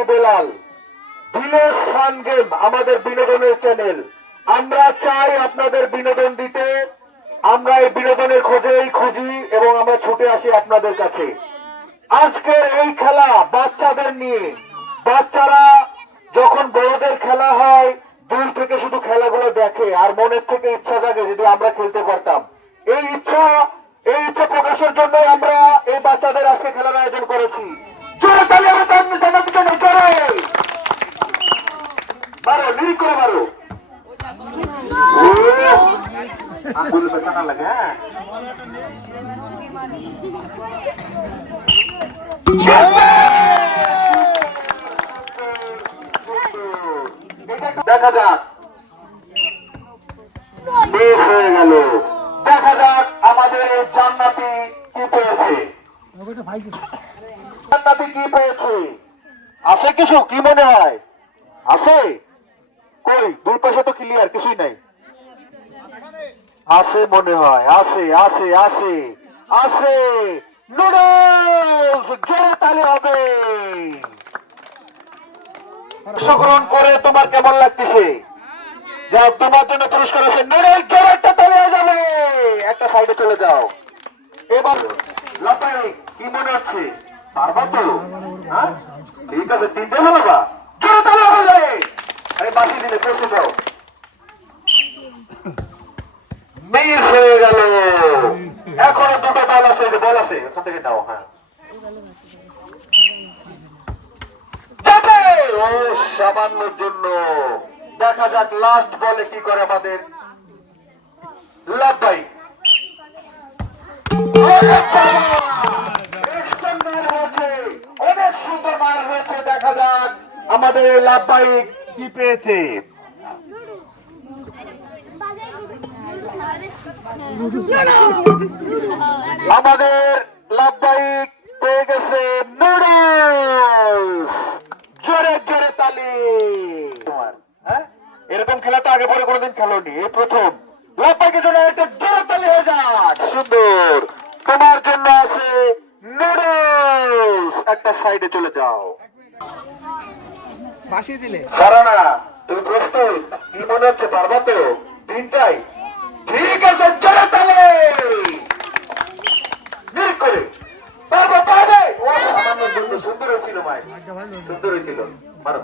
আমি Belal. Village fun game, আমাদের বিনোদনের চ্যানেল আমরা চাই আপনাদের বিনোদন দিতে। আমরা এই বিনোদনের খোঁজেই খুঁজি এবং আমরা ছুটে আসি আপনাদের কাছে। আজকের এই খেলা বাচ্চাদের নিয়ে। বাচ্চারা যখন বড়দের খেলা হয়, দূর থেকে শুধু খেলাগুলো দেখে আর মনের থেকে ইচ্ছা জাগে যদি আমরা খেলতে পারতাম। এই ইচ্ছা এই ইচ্ছা প্রকাশের জন্য আমরা এই বাচ্চাদের আজকে খেলার আয়োজন করেছি। জোরে তালি হবে তার মারো করে আঙ্গুল পেছানা লাগে হ্যাঁ। দেখা যাক। মিস হয়ে গেল। দেখা যাক আমাদের জান্নাতি কি পেয়েছে জান্নাতি কি পেয়েছে? আছে কিছু? কি মনে হয়? আছে? কই? দুই পাশে তো ক্লিয়ার কিছুই নাই। আছে মনে হয়। আছে আছে আছে আছে। নুডলস জোরে তালে হবে। অংশগ্রহণ করে তোমার কেমন লাগতেছে? যা তোমার জন্য পুরস্কার আছে নুডলস জোরে একটা তালে যাবে। একটা সাইডে চলে যাও। এবার লাপাই কি মনে হচ্ছে? পারবা তো হ্যাঁ? ঠিক আছে, তিনটে আরে বাসি দিলে পৌঁছে যাও। মিস হয়ে গেল। এখনও দুটো বল আছে বল আছে, ওখান থেকে নাও হ্যাঁ। ও জন্য। দেখা যাক লাস্ট বলে কি করে আমাদের লাভবাই অনেক সুন্দর মার হয়েছে আমাদের লাভবাই কি পেয়েছে? আমাদের লাভবাহিক পেয়ে গেছে নুডলস। জোরে জোরে তালি। তোমার হ্যাঁ? এরকম খেলা তো আগে পরে কোনোদিন খেলোনি, এই প্রথম। লাভবাহিকের জন্য একটা জোরে তালি হয়ে যাক। সুন্দর। তোমার জন্য আছে নুডলস। একটা সাইডে চলে যাও। বাসি দিলে। সারানা তুমি প্রস্তুত? কি মনে হচ্ছে পারবা তো? তিনটাই। ঠিক আছে চলে জন্য সুন্দর পারে।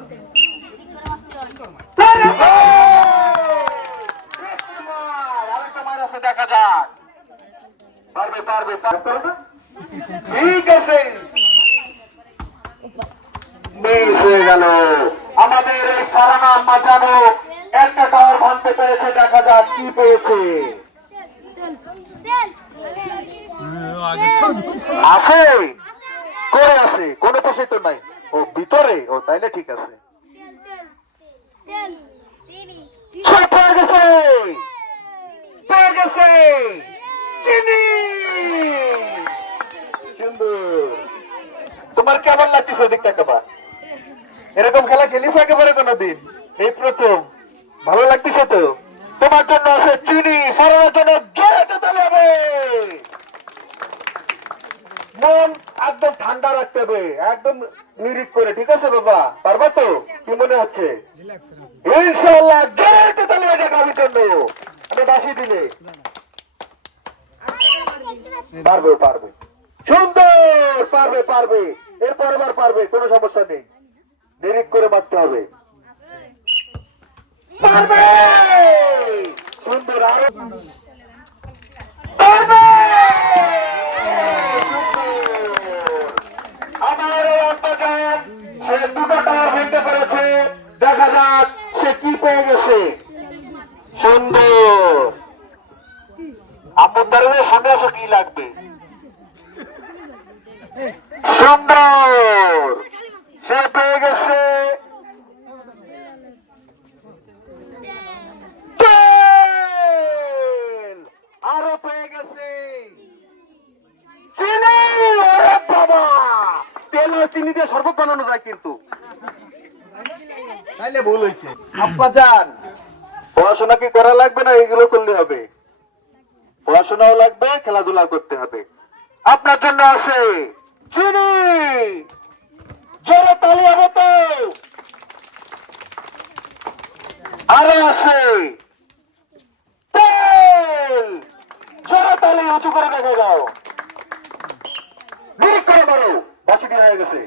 আছে, দেখা যাক। পারবে পারবে পারবে। ঠিক আছে। মিস হয়ে গেল। আমাদের এই ফারানা আম্মা জানো, একটা টাওয়ার ভাঙতে পেরেছে, দেখা যাক কি পেয়েছে। আছে? করে আছে, কোনো পাশে তো নাই। ও, ভিতরে? ও, তাইলে ঠিক আছে। তোমার কেমন লাগতেছে দিকটা কেবা এরকম খেলা খেলিস একেবারে কোনোদিন? এই প্রথম। ভালো লাগতেছে তো? তোমার জন্য আছে চিনি, সরানোর জন্য মন একদম ঠান্ডা রাখতে হবে, একদম করে, ঠিক আছে বাবা? পারবা তো? কি মনে হচ্ছে? জোরে তালে আমি জন্য। আমি বাসি দিলে। পারবে পারবে। সুন্দর, পারবে পারবে। এরপর আবার পারবে, কোনো সমস্যা নেই। নিরিক করে মারতে হবে। সুন্দর সে দুটো পেরেছে দেখা যাক সে কি গেছে। সুন্দর। কি লাগবে? সুন্দর। সে পেয়ে গেছে। আরও পেয়ে গেছে। চিনি! ওরে বাবা! তেল আর চিনি দিয়ে শরবত বানানো যায় কিন্তু। তাইলে ভুল হয়েছে। আব্বা যান। পড়াশোনা কি করা লাগবে না এগুলো করলে হবে? পড়াশোনাও লাগবে খেলাধুলা করতে হবে। আপনার জন্য আছে চিনি! জোরে তালি হবে তো। আরও আছে জোরে তালি উঁচু করে দেখে যাও নিরিখ করে মারো। বাসুটি হয়ে গেছে।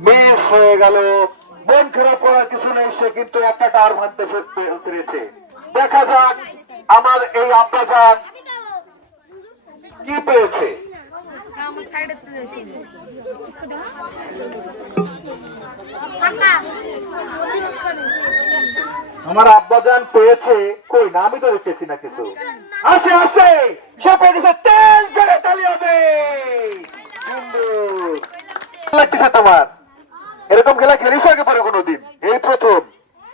মিস হয়ে গেল। মন খারাপ করার কিছু নেই সে, কিন্তু একটা টার ভাঙতে পে- পেরেছে দেখা যাক আমার এই আব্বাজান কি পেয়েছে। আমার আব্বাজান পেয়েছে কই না? আমি তো দেখতেছি না কিছু। আছে আছে! সে পেয়ে গেছে তেল জোরে তালি হবে লাগতেছে তোমার? এরকম খেলা খেলিস আগে পরে কোনোদিন? এই প্রথম।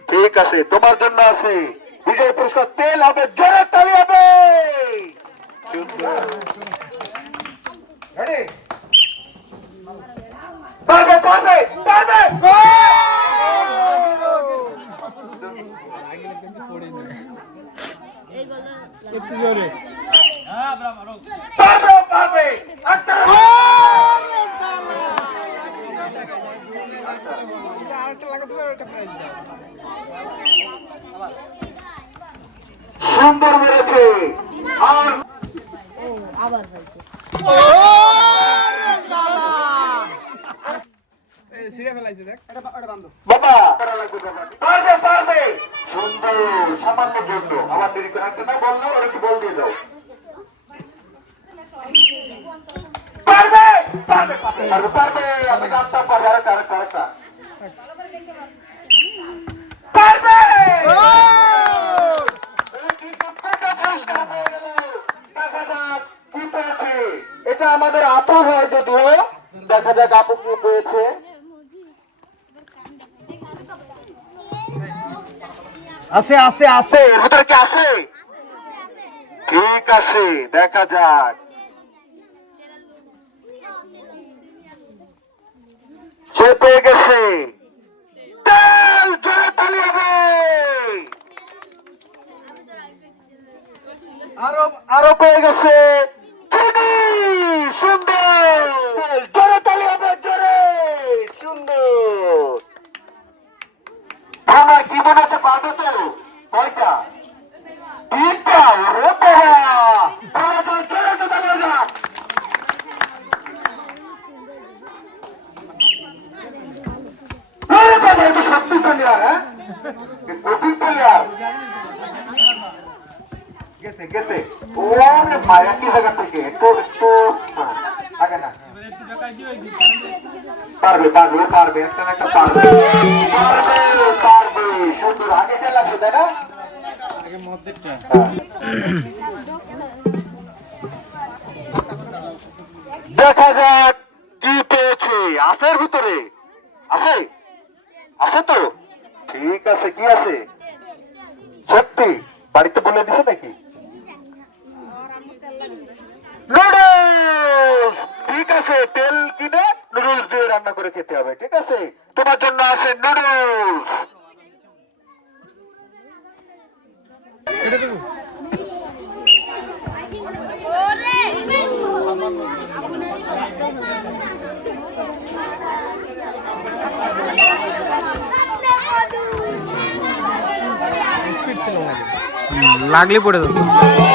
ঠিক আছে, তোমার জন্য আছে। বিজয় পুরস্কার তেল হবে জোরে তালি হবে সুন্দর Ready? পারবে পারবে পারবে পারবে পারবে আক্তার সুন্দর বাবা! পারবে পারবে। সামান্য জন্য আমার দেরি করে একটা না বলল আর একটু বল দিয়ে দাও পারবে পারবে পারবে পারবে আমি জানতাম পারবে আরেকটা আরেকটা আরেকটা পারবে এটা আমাদের আপু হয় যদিও দেখা যাক আপু কি পেয়েছে আছে আছে আছে এর ভিতরে কি আছে ঠিক আছে দেখা যাক সে পেয়ে গেছে তেল জোরে তালি হবে আরও আরও পেয়ে গেছে চিনি সুন্দর জোরে তালি হবে জোরে সুন্দর আমার কি মনে হচ্ছে পারবে তো কয়টা তিনটা ওরে বাবা জোরে জোরে জোরে তো তালি হবে না। আরে বাবা এটা সত্যি প্লেয়ার হ্যাঁ এ কঠিন প্লেয়ার গেছে গেছে। ওরে মায়া কি জায়গা থেকে। একটু একটু না, আগে না। পারবে পারবে পারবে। একটা না একটা পারবে। পারবে পারবে। সুন্দর। আগে তাই না? দেখা যাক কি পেয়েছে। আসের ভিতরে? আছে? আছে তো? ঠিক আছে কি আছে? সত্যি বাড়িতে বলে দিছে নাকি নুডলস ঠিক আছে তেল কিনে নুডলস দিয়ে রান্না করে খেতে হবে ঠিক আছে? তোমার জন্য আছে নুডলস লাগলে পড়ে যাবে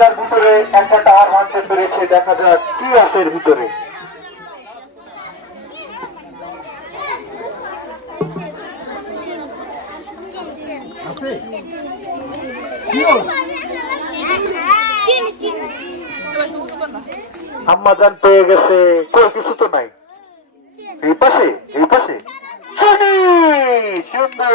তিনটার ভিতরে একটা টাওয়ার ভাঙতে পেরেছে, দেখা যাক কি আছে এর ভিতরে। আম্মাজান পেয়ে গেছে। কই, কিছু তো নাই। এই পাশে এই পাশে। সুন্দর।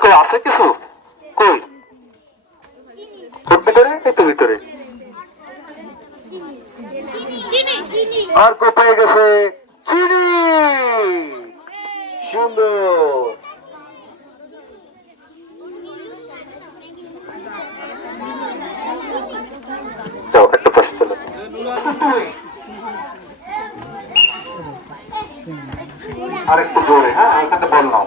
অর্ক আছে কিছু? কই? ওর ভিতরে? তো ভিতরে। চিনি পেয়ে গেছে? চিনি! সুন্দর। একটা জোরে হ্যাঁ? এখানে বললাম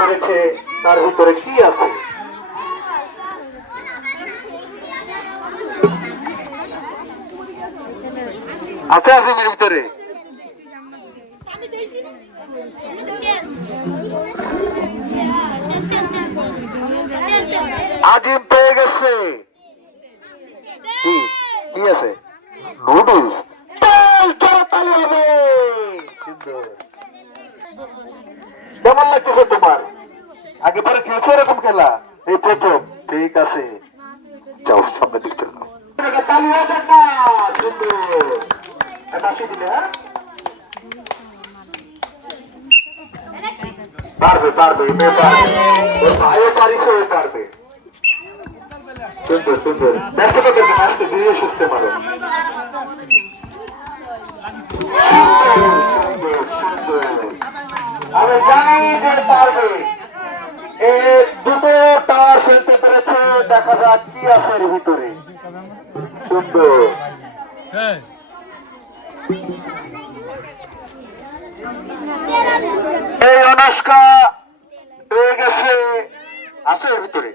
করেছে, তার ভিতরে কি আছে? আছে মেয়ের ভিতরে? আজিম পেয়ে গেছে। কি? আছে? নুডলস তাল তালি হবে। সুন্দর। কেমন লাগতেছে তোমার আগে পরে খেলছো এরকম খেলা। এই প্রথম ঠিক আছে। যাও, সামনে দিক চলো তালি হয়ে যাক না সুন্দর একটা হাসি দিলে হ্যাঁ পারবে পারবে মেয়ে পারবে ওর ভাইও পারিছে ও পারবে সুন্দর সুন্দর ব্যস্ত করবে না আস্তে ধীরে সুস্থে পারো সুন্দর, সুন্দর। আমি জানি যে পারবে এ দুটো টার ফেলতে পেরেছে যাক আছে এর ভিতরে। সুন্দর। এই অনুষ্কা পেয়ে গেছে আছে এর ভিতরে।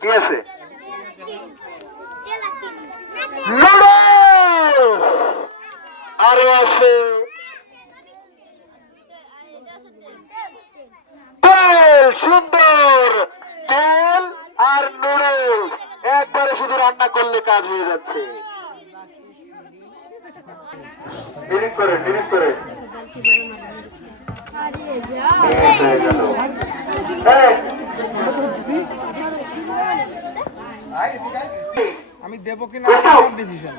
কি আছে? আরও আছে। সুন্দর। তেল! আর নুডলস। একবারে শুধু রান্না করলে কাজ হয়ে যাচ্ছে। ডিলিট করে ডিলিট করে। এই হয়ে গেল। এই, আমি দেবো কিনা ডিসিশন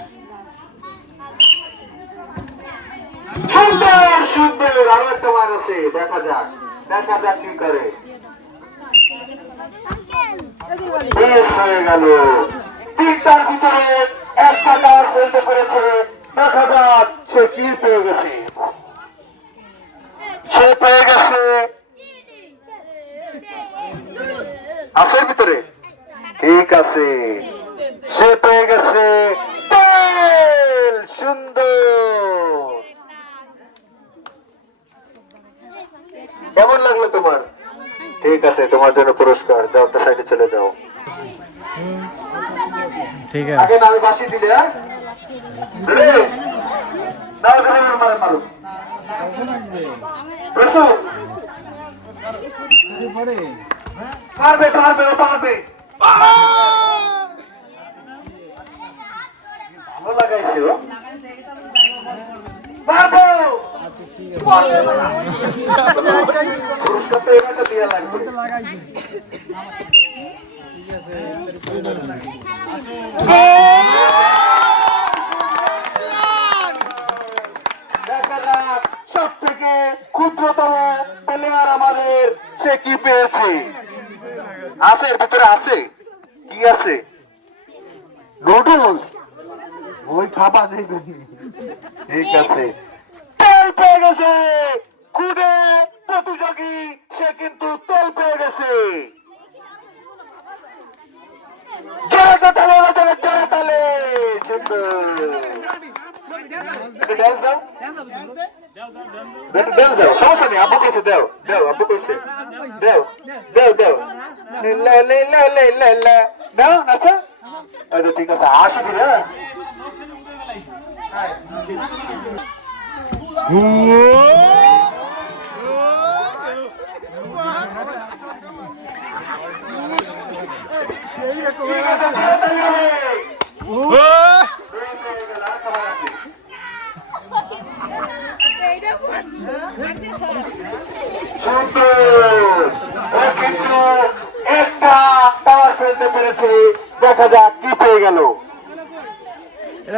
সুন্দর সুন্দর আরও একটা মান আছে দেখা যাক। দেখা যাক কি করে। বেশ হয়ে গেল। তিনটার ভিতরে পেরেছে দেখা যাক সে কি পেয়ে গেছে? সে পেয়ে গেছে আসের ভিতরে? ঠিক আছে। সে পেয়ে গেছে সুন্দর। কেমন লাগল তোমার? ঠিক আছে তোমার জন্য পুরস্কার। যাও একটা সাইডে চলে যাও। ঠিক আগে আছে বাসি দিলে Ready? নাও ধরে মারো মারো। প্রসু পারবে পারবে ও পারবে ভালো লাগাইছে পারব সব থেকে ক্ষুদ্রতম প্লেয়ার আমাদের সে কি পেয়েছে আছে এর ভিতরে আছে কি আছে নুডলস ওই খাবার ঠিক আছে তেল পেয়ে গেছে খুদে প্রতিযোগী সে কিন্তু তেল পেয়ে গেছে জোরে তালে জোরে জোরে তালে দাও। দাও। সমস্যা নেই, আব্বু কইছে দাও, দাও, আব্বু কইছে। দাও, দাও, দাও। লা, লা, লা, লা, লা, লা। নাচো। এই ঠিক আছে, দিলে, হ্যাঁ? সুন্দর ও কিন্তু একটা টাওয়ার ফেলতে পেরেছে দেখা যাক কি পেয়ে গেল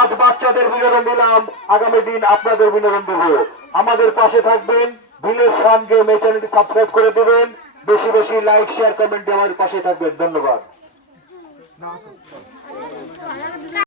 আজ বাচ্চাদের বিনোদন দিলাম। আগামী দিন আপনাদের বিনোদন দেব। আমাদের পাশে থাকবেন ভিলেজ ফান গেম এই চ্যানেলটি সাবস্ক্রাইব করে দেবেন। বেশি বেশি লাইক, শেয়ার, কমেন্ট আমাদের পাশে থাকবেন। ধন্যবাদ।